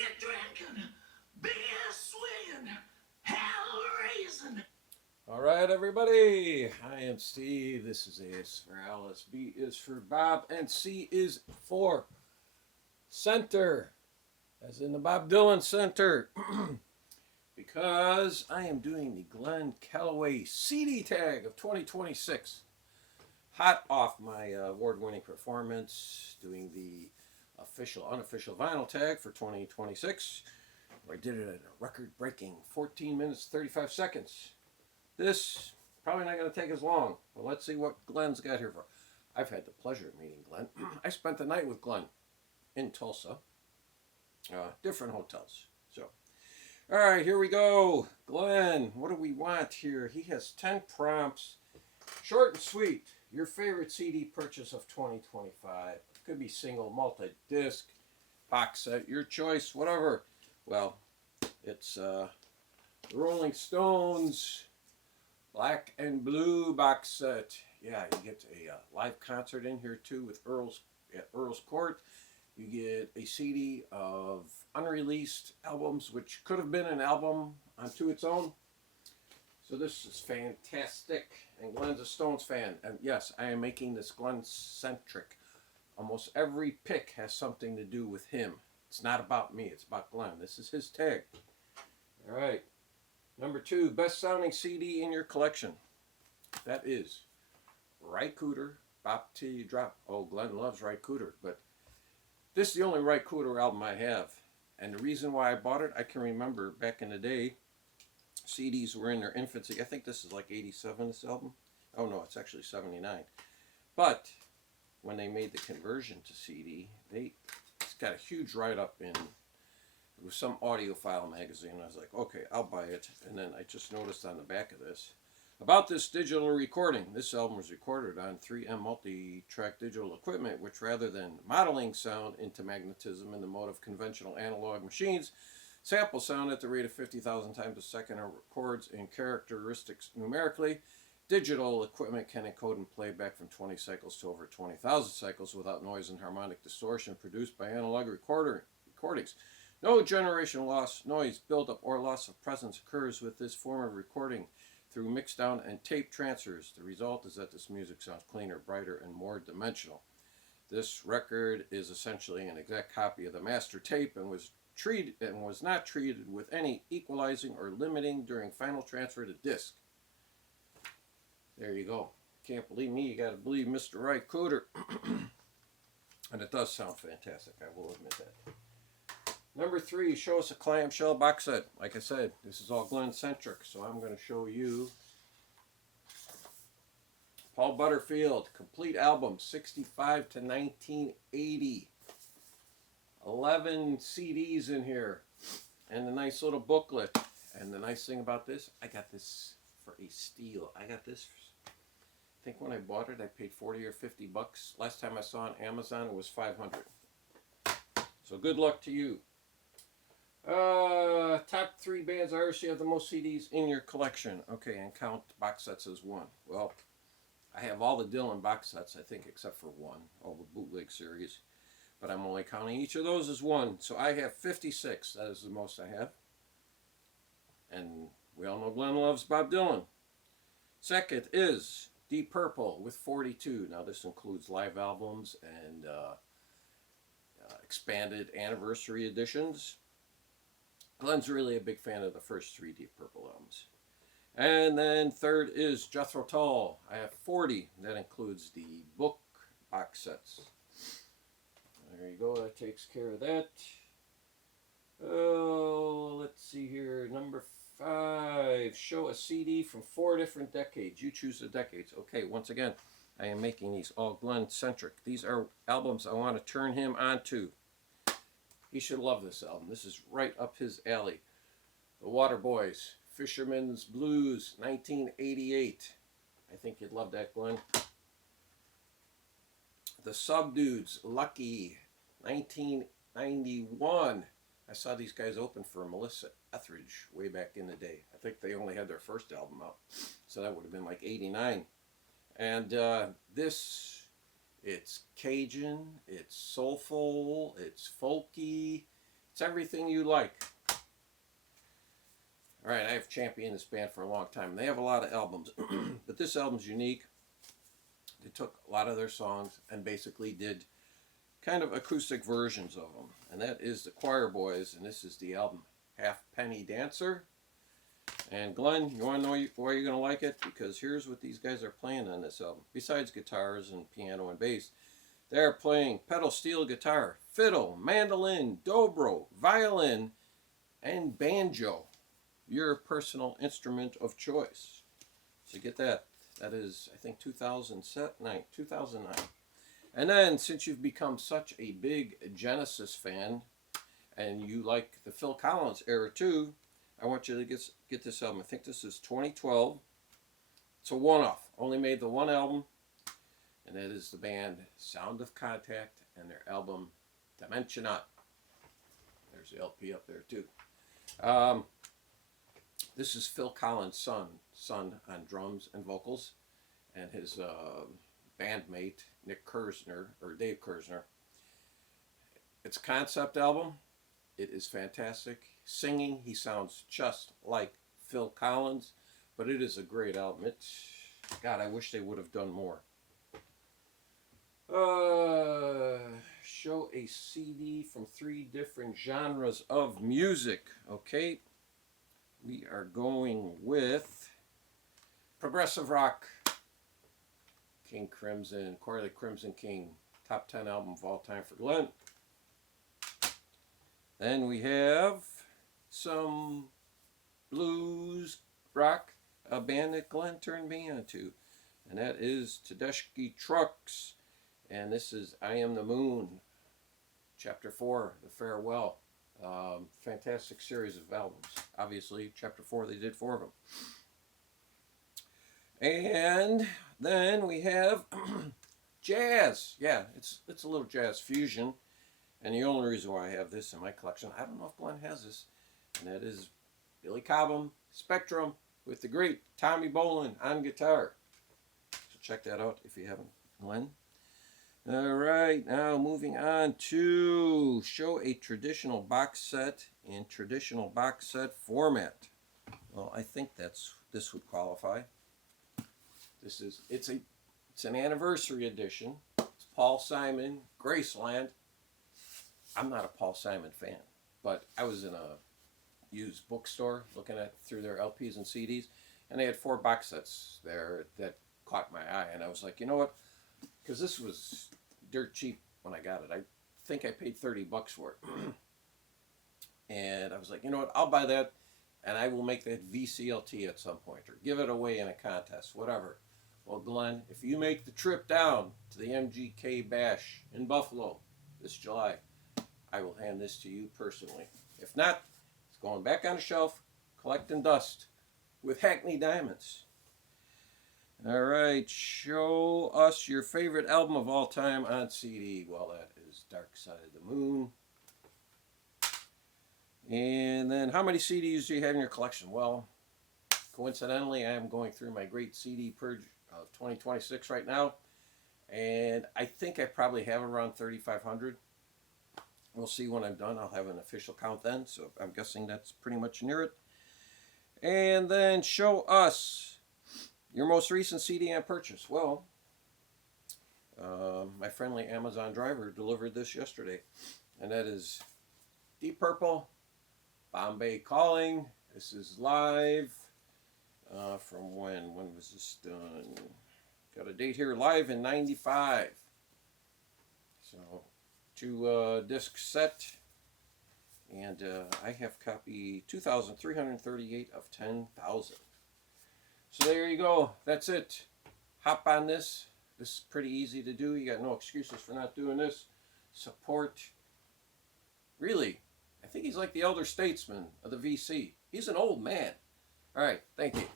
whiskey drinking, beer swinging, hell raising. All right, everybody. I am Steve. This is A is for Alice, B is for Bob, and C is for Center, as in the Bob Dylan Center. Because I am doing the Glen Calloway CD tag of 2026. Hot off my award-winning performance, doing the official, unofficial vinyl tag for 2026. I did it in a record-breaking 14 minutes, 35 seconds. This probably not going to take as long, but let's see what Glen's got here for. I've had the pleasure of meeting Glen. I spent the night with Glen in Tulsa, different hotels. So, all right, here we go. Glen, what do we want here? He has 10 prompts, short and sweet. Your favorite CD purchase of 2025. Could be single, multi-disc, box set, your choice, whatever. Well, it's the Rolling Stones Black and Blue box set. Yeah, you get a live concert in here too with Earl's Court. You get a CD of unreleased albums, which could have been an album unto its own. So this is fantastic. And Glen's a Stones fan. And yes, I am making this Glen-centric. Almost every pick has something to do with him. It's not about me, it's about Glen. This is his tag. All right. Number 2, best sounding CD in your collection. That is Right Cooter, Bop Till You Drop. Oh, Glen loves Right Cooter, but this is the only Right Cooter album I have. And the reason why I bought it, I can remember back in the day, CDs were in their infancy. I think this is like 87, this album. Oh no, it's actually 79. But when they made the conversion to CD, it's got a huge write-up in, it was some audiophile magazine. I was like, okay, I'll buy it. And then I just noticed on the back of this, about this digital recording. This album was recorded on 3M multi-track digital equipment, which rather than modeling sound into magnetism in the mode of conventional analog machines, sample sound at the rate of 50,000 times a second and records in characteristics numerically. Digital equipment can encode and play back from 20 cycles to over 20,000 cycles without noise and harmonic distortion produced by analog recordings. No generation loss, noise, buildup, or loss of presence occurs with this form of recording through mixdown and tape transfers. The result is that this music sounds cleaner, brighter, and more dimensional. This record is essentially an exact copy of the master tape and was not treated with any equalizing or limiting during final transfer to disc. There you go. Can't believe me, you gotta believe Mr. Right Cooter. And it does sound fantastic, I will admit that. Number 3, show us a clamshell box set. Like I said, this is all Glen-centric, so I'm going to show you Paul Butterfield, complete album, 65 to 1980. 11 CDs in here, and a nice little booklet. And the nice thing about this, I got this for a steal. I got this, I think when I bought it, I paid 40 or 50 bucks. Last time I saw it on Amazon, it was 500. So good luck to you. Top 3 bands artists you have the most CDs in your collection. Okay, and count box sets as 1. Well, I have all the Dylan box sets, I think, except for 1, all the bootleg series. But I'm only counting each of those as 1. So I have 56. That is the most I have. And we all know Glen loves Bob Dylan. Second is Deep Purple with 42. Now this includes live albums and expanded anniversary editions. Glen's really a big fan of the first 3 Deep Purple albums. And then third is Jethro Tull. I have 40. That includes the book box sets. There you go. That takes care of that. Oh, let's see here. Number 5. Show a CD from 4 different decades. You choose the decades. Okay, once again, I am making these all Glen-centric. These are albums I want to turn him onto. He should love this album. This is right up his alley. The Waterboys, Fisherman's Blues, 1988. I think you'd love that, Glen. The Subdudes, Lucky, 1991. I saw these guys open for Melissa Etheridge way back in the day. I think they only had their first album out. So that would have been like 89. And this, it's Cajun, it's soulful, it's folky, It's everything you like. All right, I have championed this band for a long time. They have a lot of albums, but this album's unique. They took a lot of their songs and basically did kind of acoustic versions of them. And that is the Choir Boys, and this is the album Halfpenny Dancer. And Glenn, you want to know why you're going to like it? Because here's what these guys are playing on this album. Besides guitars and piano and bass, they're playing pedal steel guitar, fiddle, mandolin, dobro, violin, and banjo. Your personal instrument of choice. So get that. That is, I think, 2009. And then, since you've become such a big Genesis fan, and you like the Phil Collins era too, I want you to get this album. I think this is 2012. It's a one-off. Only made the one album, and that is the band Sound of Contact and their album Dimensionat. There's the LP up there too. This is Phil Collins' son on drums and vocals, and his bandmate Nick Kersner, or Dave Kersner. It's a concept album. It is fantastic. Singing, he sounds just like Phil Collins, but it is a great album. God, I wish they would have done more. Show a CD from 3 different genres of music. Okay, we are going with progressive rock. King Crimson, Corey the Crimson King, top 10 album of all time for Glen. Then we have some blues rock, a band that Glen turned me on to, and that is Tedeschi Trucks, and this is I Am the Moon, Chapter 4, The Farewell. Fantastic series of albums. Obviously, Chapter 4, they did 4 of them. And then we have jazz. Yeah, it's a little jazz fusion. And the only reason why I have this in my collection, I don't know if Glen has this, and that is Billy Cobham, Spectrum, with the great Tommy Bolin on guitar. So check that out if you haven't, Glen. All right, now moving on to show a traditional box set in traditional box set format. Well, I think this would qualify. It's an anniversary edition. It's Paul Simon, Graceland. I'm not a Paul Simon fan, but I was in a used bookstore looking through their LPs and CDs, and they had 4 box sets there that caught my eye, and I was like, you know what? Because this was dirt cheap when I got it. I think I paid $30 for it, and I was like, you know what? I'll buy that, and I will make that VCLT at some point, or give it away in a contest, whatever. Well, Glen, if you make the trip down to the MGK Bash in Buffalo this July, I will hand this to you personally. If not, it's going back on the shelf, collecting dust with Hackney Diamonds. All right, show us your favorite album of all time on CD. Well, that is Dark Side of the Moon. And then how many CDs do you have in your collection? Well, coincidentally, I am going through my great CD purge of 2026 right now, and I think I probably have around 3,500. We'll see when I'm done. I'll have an official count then, so I'm guessing that's pretty much near it. And then show us your most recent CD and purchase. Well, my friendly Amazon driver delivered this yesterday, and that is Deep Purple, Bombay Calling. This is live from when? When was this done? Got a date here, live in '95. So 2 disc set, and I have copy 2,338 of 10,000. So there you go. That's it. Hop on this. This is pretty easy to do. You got no excuses for not doing this. Support. Really, I think he's like the elder statesman of the VC. He's an old man. All right. Thank you.